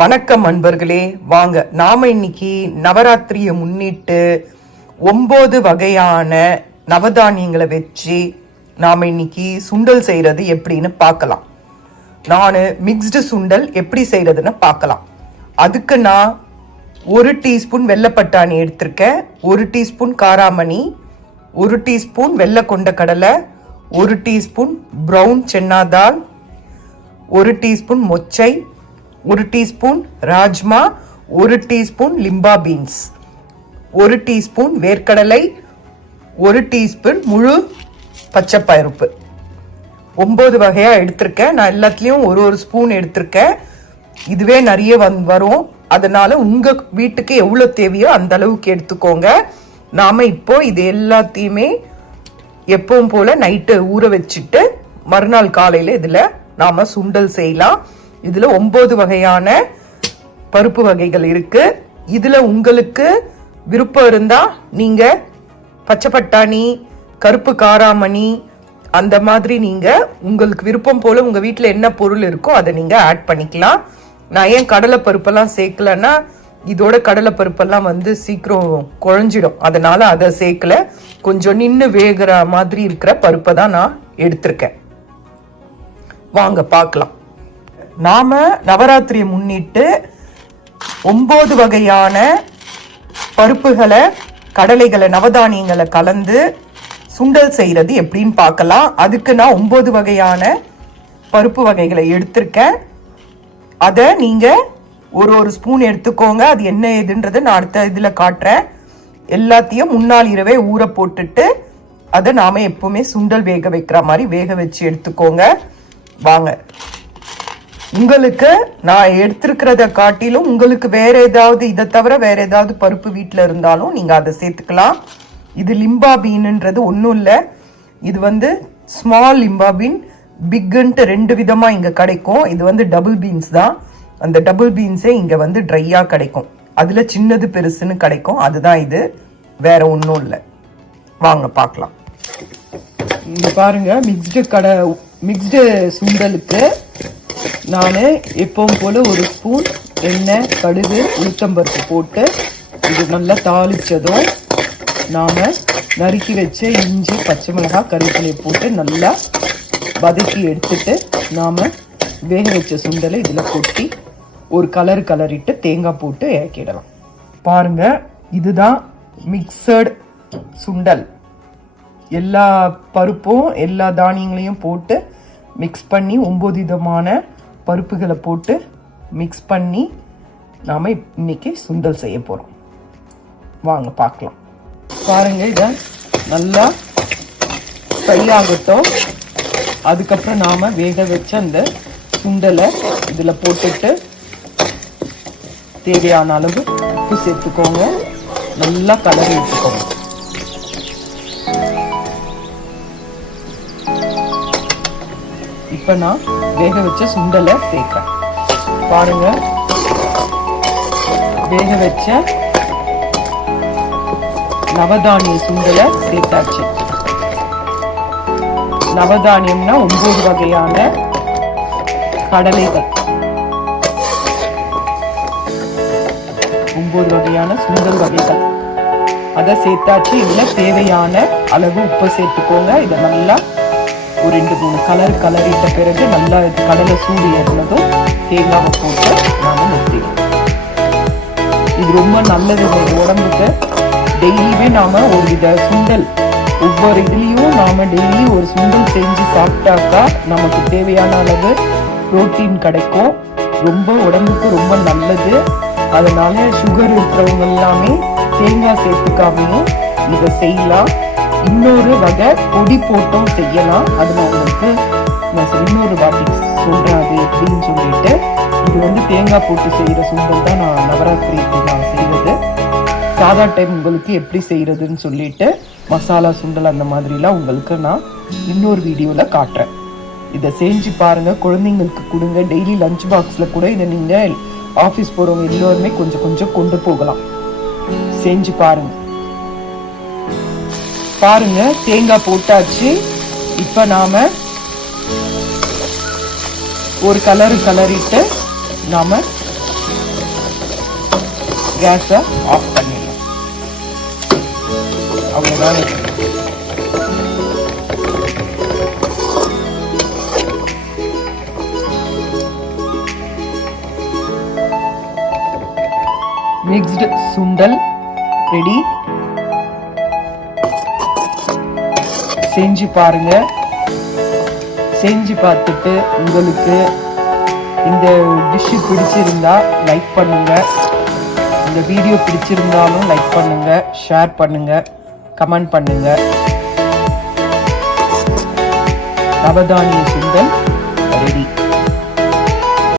வணக்கம் அன்பர்களே, வாங்க நாம இன்னைக்கு நவராத்திரியை முன்னிட்டு 9 வகையான நவதானியங்களை வச்சு நாம இன்னைக்கு சுண்டல் செய்யறது எப்படின்னு பார்க்கலாம். நான் மிக்ஸ்டு சுண்டல் எப்படி செய்யறதுன்னு பார்க்கலாம். அதுக்கு நான் 1 டீஸ்பூன் வெள்ளைப்பட்டாணி எடுத்திருக்கேன், 1 டீஸ்பூன் காராமணி, 1 டீஸ்பூன் வெள்ளை கொண்ட கடலை, 1 teaspoon brown chana dal, 1 teaspoon மொச்சை, 1 teaspoon rajma, 1 teaspoon lima beans, 1 teaspoon வேர்க்கடலை, 1 டீஸ்பூன் முழு பச்சைப்பருப்பு. 9 வகையா எடுத்திருக்கேன். நான் எல்லாத்துலயும் ஒரு ஸ்பூன் எடுத்திருக்கேன். இதுவே நிறைய வரும். அதனால உங்க வீட்டுக்கு எவ்வளவு தேவையோ அந்த அளவுக்கு எடுத்துக்கோங்க. நாம இப்போ இது எல்லாத்தையுமே எப்பவும் போல நைட்டு ஊற வச்சுட்டு மறுநாள் காலையில இதுல நாம சுண்டல் செய்யலாம். இதுல 9 வகையான பருப்பு வகைகள் இருக்கு. இதுல உங்களுக்கு விருப்பம் இருந்தா நீங்க பச்சை பட்டாணி, கருப்பு காராமணி, அந்த மாதிரி நீங்க உங்களுக்கு விருப்பம் போல உங்க வீட்டுல என்ன பொருள் இருக்கோ அதை நீங்க ஆட் பண்ணிக்கலாம். நான் ஏன் கடலை பருப்பெல்லாம் சேர்க்கலன்னா இதோட கடலை பருப்பெல்லாம் சீக்கிரம் குழஞ்சிடும், அதனால அதை சேர்க்கல. கொஞ்சம் நின்று வேகிற மாதிரி இருக்கிற பருப்பை தான் நான் எடுத்திருக்கேன். வாங்க பார்க்கலாம். நாம நவராத்திரியை முன்னிட்டு 9 வகையான பருப்புகளை, கடலைகளை, நவதானியங்களை கலந்து சுண்டல் செய்யறது எப்படின்னு பார்க்கலாம். அதுக்கு நான் 9 வகையான பருப்பு வகைகளை எடுத்திருக்கேன். அதை நீங்க ஒரு ஸ்பூன் எடுத்துக்கோங்க. அது என்ன ஏதுன்றது நான் அடுத்த இதுல காட்டுறேன். எல்லாத்தையும் முன்னாள் இரவே ஊற போட்டுட்டு அதை நாம எப்பவுமே சுண்டல் வேக வைக்கிற மாதிரி வேக வச்சு எடுத்துக்கோங்க. வாங்க, உங்களுக்கு நான் எடுத்திருக்கிறத காட்டிலும் உங்களுக்கு வேற ஏதாவது, இதை தவிர வேற ஏதாவது பருப்பு வீட்டுல இருந்தாலும் நீங்க அதை சேர்த்துக்கலாம். இது லிம்பா பீன்ன்றது ஒன்றும் இல்லை. இது ஸ்மால் லிம்பா பீன், பிக்ன்ட்டு 2 விதமா இங்க கிடைக்கும். இது டபுள் பீன்ஸ் தான். அந்த டபுள் பீன்ஸே இங்க ட்ரையா கிடைக்கும். அதுல சின்னது பெருசுன்னு கிடைக்கும். அதுதான் இது, வேற ஒன்றும் இல்லை. வாங்க பார்க்கலாம். இங்க பாருங்க, மிக்ஸ்டு சுண்டலுக்கு நான் எப்பவும் போல 1 ஸ்பூன் எண்ணெய், கடுகு, உளுத்தம்பருப்பு போட்டு இது நல்லா தாளிச்சதும் நாம நறுக்கி வச்ச இஞ்சி, பச்சை மிளகாய், கருவேப்பிலை போட்டு நல்லா வதக்கி எடுத்துட்டு நாம வேக வச்ச சுண்டலை இதுல கொட்டி ஒரு கலரிட்டு தேங்காய் போட்டு இறக்கிடலாம். பாருங்க, இதுதான் மிக்சட் சுண்டல். எல்லா பருப்பும் எல்லா தானியங்களையும் போட்டு மிக்ஸ் பண்ணி 9 விதமான பருப்புகளை போட்டு மிக்ஸ் பண்ணி நாம இன்னைக்கு சுண்டல் செய்ய போறோம். வாங்க பார்க்கலாம். பாருங்க, இத நல்லா ஃப்ரை ஆகட்டும். அதுக்கப்புறம் நாம வேக வச்ச அந்த சுண்டலை இதுல போட்டுட்டு தேவையான அளவு உப்பு சேர்த்துக்கோங்க. நல்லா கலரி விட்டுக்கோங்க. இப்ப நான் வேக வச்ச சுண்டலை சேர்க்கிறேன். பாருங்க, வேக வச்ச நவதானிய சுண்டலை சேர்த்தாச்சு. நவதானியம்னா 9 வகையான கடலைகள், 9 வகையான சுண்டல் வகைகள், அதை சேர்த்தாச்சு. இதுல தேவையான அளவு உப்பு சேர்த்துக்கோங்க. இதை நல்லா ஒரு 2-3 கலரிட்ட பிறகு நல்லா கடலை சூடு ஏறினதும் தேங்காவை போட்டு நாம நிறுத்திடுவோம். இது ரொம்ப நல்லது உடம்புக்கு. டெய்லியுமே நாம ஒரு வித சுண்டல், ஒவ்வொரு இதுலயும் நாம டெய்லி ஒரு சுண்டல் செஞ்சு சாப்பிட்டாக்கா நமக்கு தேவையான அளவு புரோட்டீன் கிடைக்கும். ரொம்ப உடம்புக்கு ரொம்ப நல்லது. அதனால சுகர் இருக்கிறவங்க எல்லாமே தேங்காய் சேர்த்துக்காமையும் இதை செய்யலாம். இன்னொரு வகை பொடி போட்டும் செய்யலாம். அது நான் உங்களுக்கு இன்னொரு வாட்டி சொல்றேன் அது எப்படின்னு சொல்லிட்டு. இது தேங்காய் போட்டு செய்யற சுண்டல் தான் நான் நவராத்திரிக்கு நான் செய்யறது. சாதா டைம் உங்களுக்கு எப்படி செய்யறதுன்னு சொல்லிட்டு மசாலா சுண்டல் அந்த மாதிரிலாம் உங்களுக்கு நான் இன்னொரு வீடியோல காட்டுறேன். இதை செஞ்சு பாருங்க, குழந்தைங்களுக்கு கொடுங்க. டெய்லி லஞ்ச் பாக்ஸ்ல கூட இதை நீங்க ஆபீஸ் போறவங்க எல்லோருமே கொஞ்சம் கொஞ்சம் கொண்டு போகலாம். செஞ்சு பாருங்க. பாருங்க, தேங்காய் போட்டாச்சு. இப்ப நாம ஒரு கலரிட்டு நாம கேஸை ஆஃப் பண்ணிடலாம். அவ்வளோதான். மிக்ஸ்டு சுண்டல் ரெடி. செஞ்சு பாருங்க. செஞ்சு பார்த்துட்டு உங்களுக்கு இந்த டிஷ்ஷு பிடிச்சிருந்தா லைக் பண்ணுங்க. இந்த வீடியோ பிடிச்சிருந்தாலும் லைக் பண்ணுங்க, ஷேர் பண்ணுங்க, கமெண்ட் பண்ணுங்க. நவதானிய சுண்டல் ரெடி.